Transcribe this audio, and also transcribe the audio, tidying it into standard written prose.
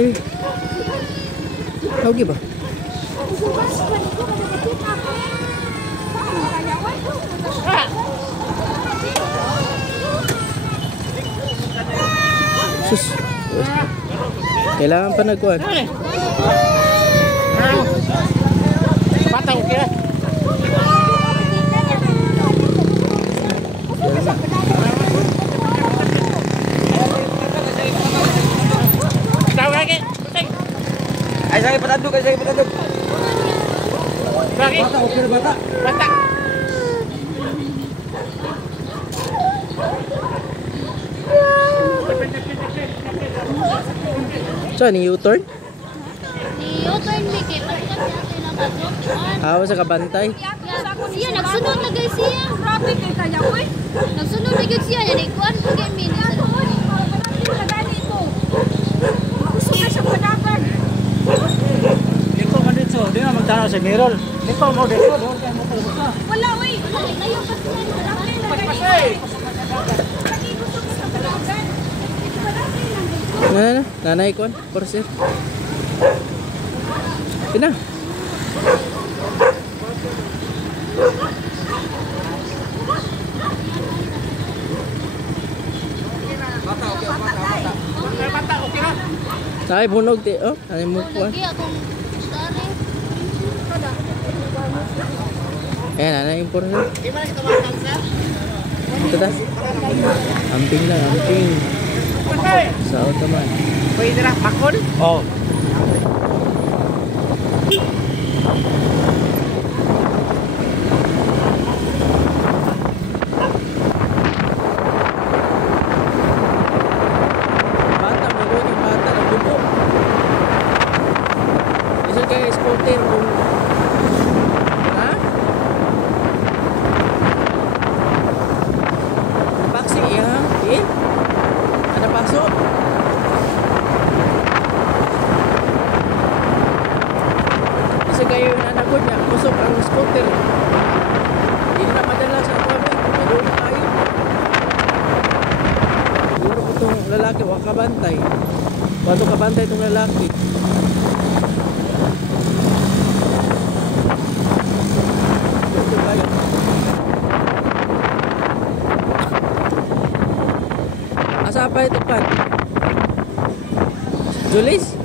Eh. Okay ba? Sus. Kailangan pa nagkuhan. Patang kira. Tahu lagi. Ay saya petanduk, ay saya petanduk. Lagi. Bata, okey bata. Bata. Saan ni U-turn? Ni U-turn mi kay pagkat natin ang kadok. Awa sa kabantay. Siya nagsunod na guys siya. Grabe kay kaya ko eh. Nagsunod na guys siya ni kuan pagay mi. Gusto na siya padagan. Liko ka dito, di na magtanaw sa mirror. Liko mo dito, doon kayo mo pala. Wala oy. Layo pa siya. Pasay. Lagi gusto ko sa padagan. Na, nanay kuhan. Porser. Pina. Bata, okay na. Ay, bunog ti. Oh, ano mo kuhan? Lagi akong stare. Ayan, nanay yung porser. Di ba ito makansa? Ito na. Amping lang, amping. Pasay. Sa auto man. Pwede na makon? Oh. Bata, meron yung bata na bubo. Isa kaya scooter kung... Ha? Paksi, iya. Eh? Ada pasok? Isa kaya yung nanagod niya. Kusok ang scooter. Hindi na madala sa kami. Doon na tayo. Siguro po itong lalaki, wak kabantay. Bago kabantay itong lalaki. Dito tayo. Asa pa ito, Pan? Julis?